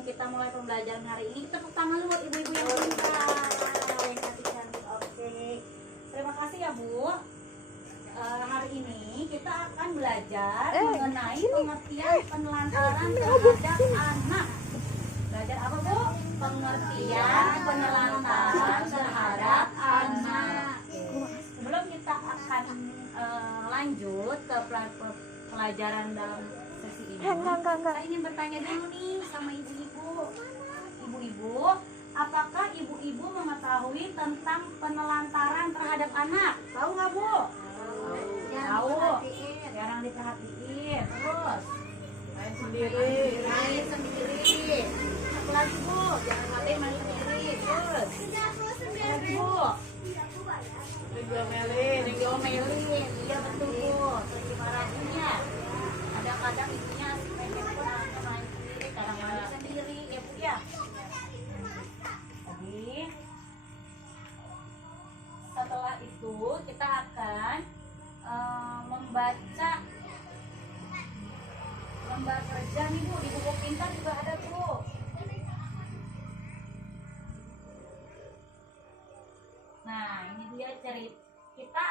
sebelum kita mulai pembelajaran hari ini, tepuk tangan buat ibu-ibu yang pintar, yang cantik-cantik. Oke, terima kasih ya Bu. Hari ini kita akan belajar mengenai pengertian penelantaran terhadap anak. Belajar apa Bu? Pengertian penelantaran terhadap anak. Sebelum kita akan lanjut ke pelajaran dalam sesi ini, saya ingin bertanya dulu nih sama ibu-ibu. Ibu-ibu, apakah ibu-ibu mengetahui tentang penelantaran terhadap anak? Tahu nggak Bu? Tahu. Jarang diperhatiin. Terus main sendiri. Satu lagi Bu, jangan main sendiri. Terus lagi Bu, diomelin. Iya betul Bu. Terus dimarahin ya. Kadang-kadang ibunya asik main handphone, main sendiri, kadang main sendiri, ya Bu ya. Jadi setelah itu kita akan membaca kerja nih Bu, di buku pintar juga ada Bu. Nah ini dia cerita.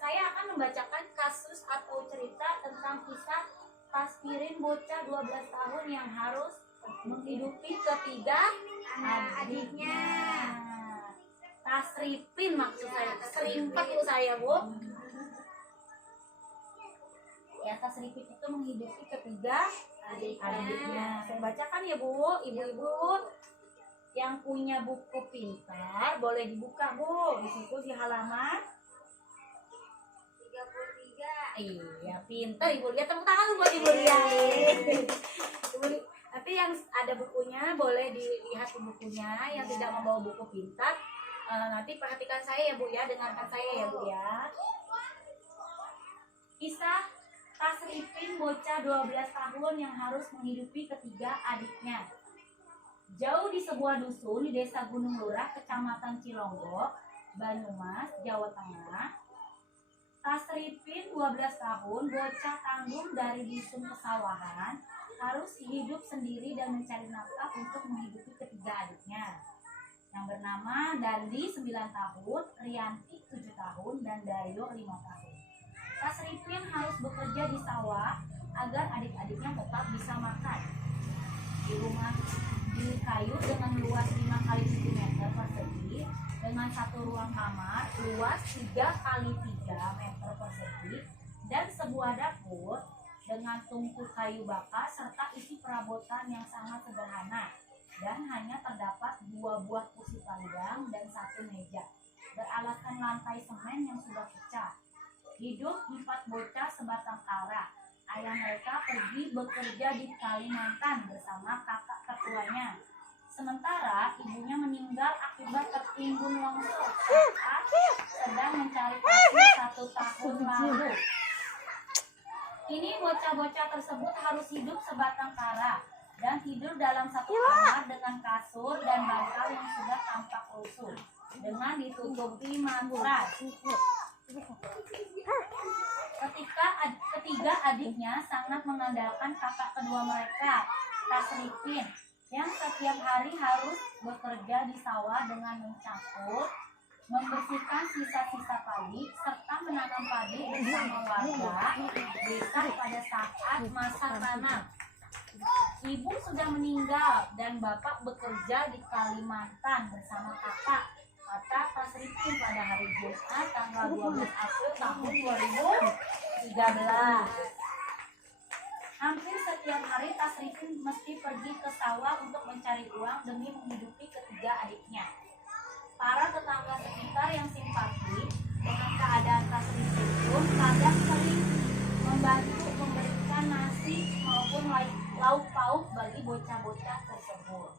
Saya akan membacakan kasus atau cerita tentang kisah Tasfirin, bocah 12 tahun yang harus menghidupi ketiga adiknya. Tasripin maksud saya, serimpet saya Bu. Ya, Tasripin itu menghidupi ketiga adiknya. Saya bacakan ya Bu. Ibu-ibu yang punya buku pintar boleh dibuka Bu. Di situ di halaman 33. Iya, pintar Ibu lihat. Tepuk tangan buat Ibu lihat. Tapi yang ada bukunya boleh dilihat di bukunya. Yang tidak membawa buku pintar, nanti perhatikan saya ya Bu ya, dengarkan saya ya Bu ya. Kisah Tasripin, bocah 12 tahun yang harus menghidupi ketiga adiknya. Jauh di sebuah dusun di desa Gunung Lurah, kecamatan Cilonggok, Banyumas, Jawa Tengah, Tasripin 12 tahun, bocah tanggung dari dusun pesawahan, harus hidup sendiri dan mencari nafkah untuk menghidupi ketiga adiknya, yang bernama Dandi 9 tahun, Rianti 7 tahun, dan Dayo 5 tahun. Tasripin harus bekerja di sawah agar adik-adiknya tetap bisa makan. Di rumah bilik kayu dengan luas 5 kali 7 meter persegi, dengan satu ruang kamar luas 3 kali 3 meter persegi, dan sebuah dapur dengan tungku kayu bakar serta isi perabotan yang sangat sederhana, dan hanya terdapat 2 buah kursi panjang dan 1 meja beralaskan lantai semen yang sudah pecah. Hidup 4 bocah sebatang kara. Ayah mereka pergi bekerja di Kalimantan bersama kakak ketuanya. Sementara ibunya meninggal akibat tertimbun longsor saat sedang mencari kasih 1 tahun lalu. Kini bocah-bocah tersebut harus hidup sebatang kara dan tidur dalam satu kamar dengan kasur dan bantal yang sudah tampak rusuh dengan ditutupi matras. Ketiga adiknya sangat mengandalkan kakak kedua mereka, Tasripin, yang setiap hari harus bekerja di sawah dengan mencangkul, membersihkan sisa-sisa padi, serta menanam padi bersama warga desa pada saat masa tanam. Ibu sudah meninggal dan bapak bekerja di Kalimantan bersama kakak, kata Tasripin pada hari Jumat tanggal 12 April tahun 2013. Hampir setiap hari Tasripin mesti pergi ke sawah untuk mencari uang demi menghidupi ketiga adiknya. Para tetangga sekitar yang simpati dengan keadaan Tasripin pun kadang sering membantu memberikan nasi maupun lauk pauk bagi bocah-bocah tersebut.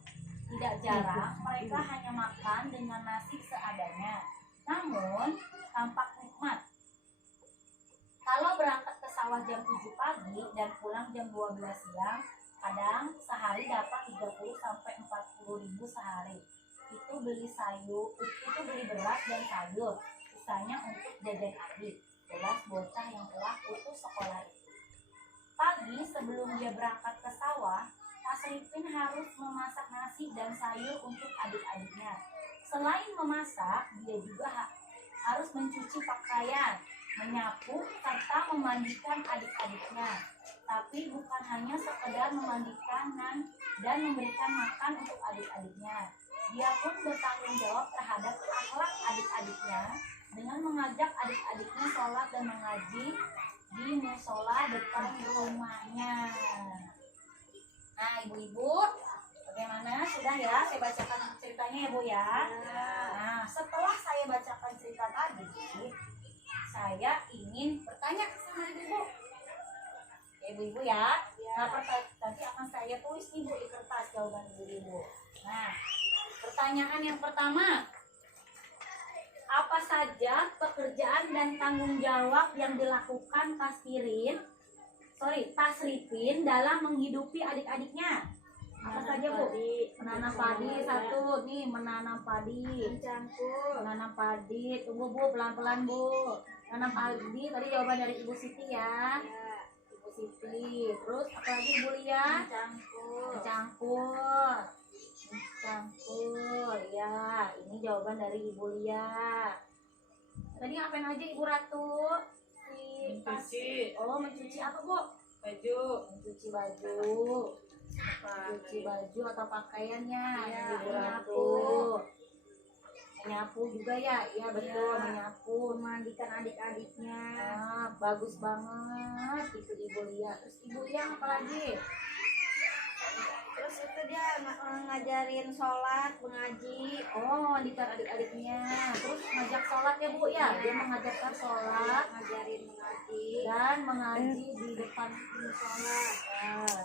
Tidak jarang mereka hanya makan dengan nasi seadanya, namun tampak nikmat. Kalau berangkat ke sawah jam 7 pagi dan pulang jam 12 siang, kadang sehari dapat 30 sampai 40 ribu sehari. Itu beli beras dan sayur, sisanya untuk jajan adik, jelas bocah yang telah putus sekolah itu. Pagi sebelum dia berangkat ke sawah, Tasripin harus memasak nasi dan sayur untuk adik-adiknya. Selain memasak, dia juga harus mencuci pakaian, menyapu, serta memandikan adik-adiknya. Tapi bukan hanya sekedar memandikan dan memberikan makan untuk adik-adiknya. Dia pun bertanggung jawab terhadap akhlak adik-adiknya dengan mengajak adik-adiknya sholat dan mengaji di musola depan rumahnya. Nah, ibu-ibu, bagaimana? Sudah ya, saya bacakan ceritanya ya, Bu ya. Nah, setelah saya bacakan cerita tadi, saya ingin bertanya sama ibu-ibu. Ibu-ibu ya. Nah, nanti akan saya tulis nih Bu di kertas jawaban ibu-ibu. Nah, pertanyaan yang pertama, apa saja pekerjaan dan tanggung jawab yang dilakukan Tasripin dalam menghidupi adik-adiknya? Apa saja Bu? Menanam padi satu nih, menanam padi. Menanam padi. Tunggu Bu, pelan-pelan Bu. Menanam padi tadi jawaban dari Ibu Siti ya. Ibu Siti. Terus apa lagi Ibu Lia? Mencampur. Ya, ini jawaban dari Ibu Lia. Tadi ngapain aja Ibu Ratu? Mencuci. Oh, mencuci apa Bu? Baju. Mencuci baju. Mencuci baju atau pakaiannya. Iya, Ibu Ratu. Menyapu juga ya? Iya betul, menyapu. Memandikan adik-adiknya. Nah, bagus banget itu Ibu Lia. Terus Ibu Lia apa lagi? Terus itu dia ngajarin sholat, mengaji. Oh, mandikan adik-adiknya. Terus ngajak sholat ya Bu ya? Dia mengajarkan sholat Ngajarin mengaji. dan mengaji di depan musola.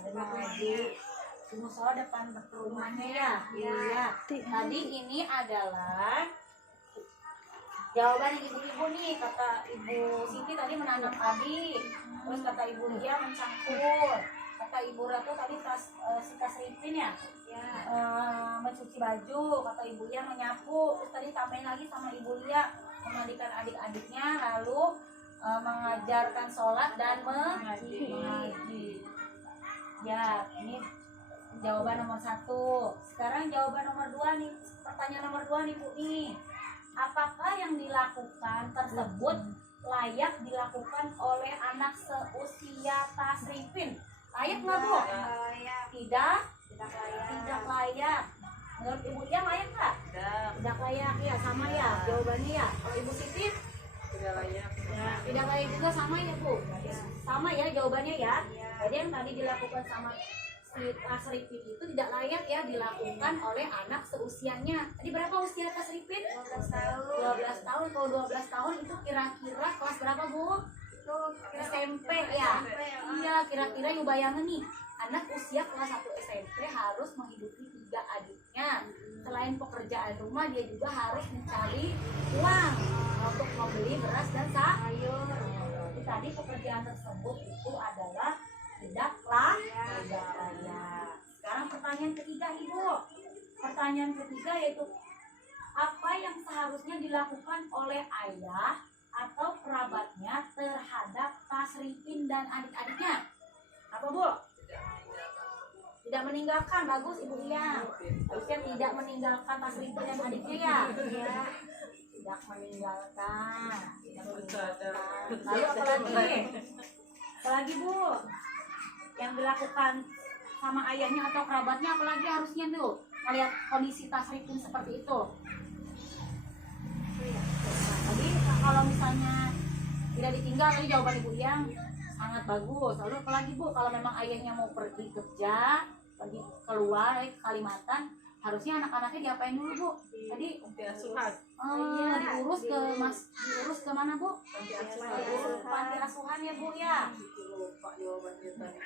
Dan mengaji di musola depan rumahnya ya. Iya. Tadi ini adalah jawaban ibu-ibu nih. Kata Ibu Siti tadi menanam padi. Terus kata Ibu Lia mencampur. Kata Ibu Ratu tadi Tasripin ya, mencuci baju. Kata Ibu Lia menyapu. Terus tadi tambahin lagi sama Ibu Lia memandikan adik-adiknya, lalu mengajarkan sholat dan mengaji. Ya, ini jawaban nomor 1. Sekarang jawaban nomor 2 nih. Pertanyaan nomor 2 nih Bu nih. Apakah yang dilakukan tersebut layak dilakukan oleh anak seusia Tasripin? Layak nggak Bu? Tidak layak. Menurut Ibu Lia layak nggak? Tidak layak ya, sama ya jawabannya ya. Kalau Ibu Siti Tidak layak. tidak layak juga sama ya Bu. Sama ya jawabannya ya. Jadi yang tadi dilakukan sama si Tasripin itu tidak layak ya dilakukan oleh anak seusianya. Tadi berapa usia Tasripin? 12 tahun. 12 tahun. Kalau 12 tahun itu kira-kira kelas berapa Bu? Itu SMP ya. Iya, kira-kira yuk bayangin nih, anak usia kelas 1 SMP harus menghidupi 3 adiknya. Selain pekerjaan rumah, dia juga harus mencari uang untuk membeli beras dan sayur. Jadi tadi pekerjaan tersebut itu adalah tidak layak. Sekarang pertanyaan ketiga Ibu. Pertanyaan ketiga yaitu apa yang seharusnya dilakukan oleh ayah atau kerabatnya terhadap Tasripin dan adik-adiknya? Apa Bu? Tidak meninggalkan. Bagus Ibu Lia. Harusnya tidak meninggalkan Tasripin dan adiknya ya. Tidak meninggalkan. Lalu apa lagi? Apa lagi Bu? Yang dilakukan sama ayahnya atau kerabatnya apalagi harusnya tuh melihat kondisi Tasripin seperti itu. Jadi kalau misalnya tidak ditinggal, tadi jawaban Ibu yang sangat bagus. Lalu apalagi Bu, kalau memang ayahnya mau pergi kerja, pergi keluar ke Kalimantan, harusnya anak-anaknya diapain dulu Bu? Tadi Asuhan. diurus ke mana Bu? Diurus ke panti asuhan ya Bu ya. Lupa jawabannya tadi.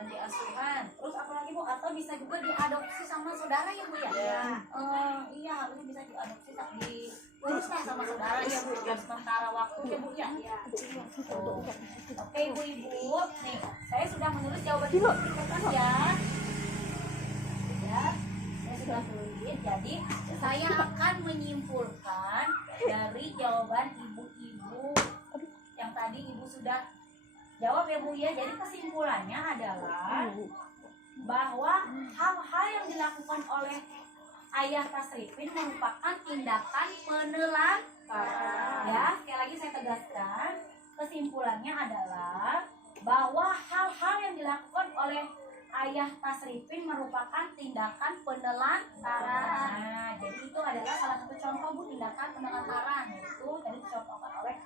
Panti asuhan. Terus apa lagi Bu? Atau bisa juga diadopsi sama saudara ya Bu ya? Iya, harusnya bisa diurus lah sama saudara ya Bu. Untuk sementara waktu ya Bu ya. Oke ibu-ibu, nih saya sudah menulis jawaban ibu di kertas ya. Ya, saya sudah tulis. Jadi saya akan menyimpulkan dari jawaban ibu-ibu yang tadi ibu sudah Jawab ya Bu ya. Jadi kesimpulannya adalah bahwa hal-hal yang dilakukan oleh ayah Tasripin merupakan tindakan penelantaran. Ya, sekali lagi saya tegaskan, kesimpulannya adalah bahwa hal-hal yang dilakukan oleh ayah Tasripin merupakan tindakan penelantaran. Nah, jadi itu adalah salah satu contoh Bu tindakan penelantaran, yaitu tadi dicontohkan oleh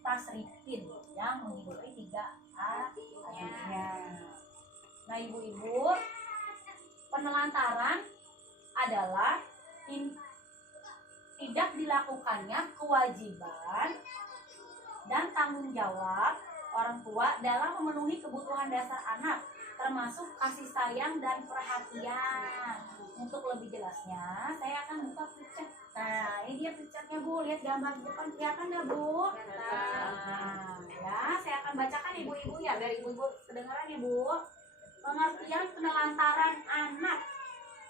Tasripin yang menghidupi 3 adiknya. Nah, ibu-ibu, penelantaran adalah tidak dilakukannya kewajiban dan tanggung jawab orang tua dalam memenuhi kebutuhan dasar anak, termasuk kasih sayang dan perhatian. Untuk lebih jelasnya, saya akan buka picture. Nah, ini dia picture-nya Bu. Lihat gambar di depan, kelihatan nggak Bu? Nah, ya, saya akan bacakan ibu-ibu ya, biar ibu-ibu kedengaran ya Bu. Pengertian penelantaran anak: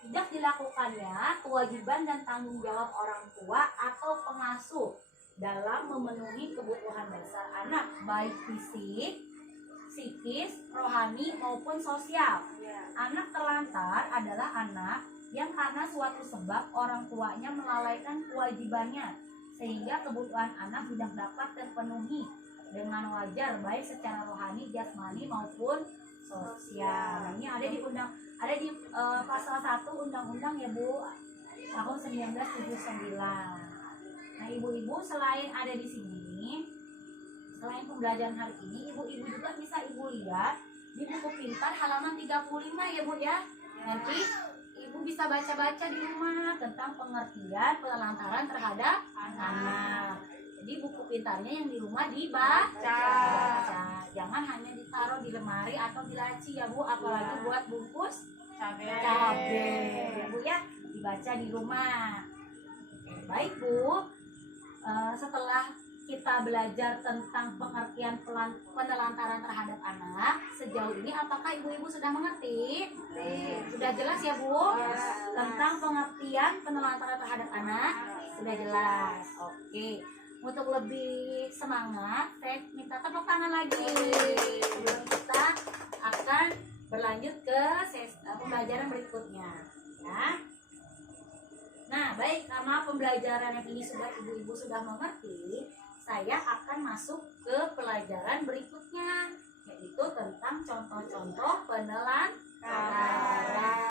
tidak dilakukannya kewajiban dan tanggung jawab orang tua atau pengasuh dalam memenuhi kebutuhan dasar anak, baik fisik, psikis, rohani maupun sosial. Anak terlantar adalah anak yang karena suatu sebab orang tuanya melalaikan kewajibannya sehingga kebutuhan anak tidak dapat terpenuhi dengan wajar, baik secara rohani, jasmani maupun sosial. Nah, ini ada di pasal 1 undang-undang ya Bu, tahun 1979. Nah, ibu-ibu, selain ada di sini, selain pembelajaran hari ini, ibu-ibu juga bisa ibu lihat di buku pintar halaman 35 ya Bu ya. Nanti ibu bisa baca-baca di rumah tentang pengertian penelantaran terhadap anak. Jadi buku pintarnya yang di rumah dibaca. Jangan hanya ditaruh di lemari atau di laci ya Bu, apalagi buat bungkus cabai ya Bu ya, dibaca di rumah. Baik Bu, setelah kita belajar tentang pengertian penelantaran terhadap anak, sejauh ini apakah ibu-ibu sudah mengerti? Sudah jelas ya Bu? Tentang pengertian penelantaran terhadap anak? Sudah jelas. Oke. Untuk lebih semangat, saya minta tepuk tangan lagi sebelum kita akan berlanjut ke pembelajaran berikutnya. Ya. Nah, baik, karena pembelajaran yang ini sudah ibu-ibu sudah mengerti, saya akan masuk ke pelajaran berikutnya, yaitu tentang contoh-contoh penelantaran.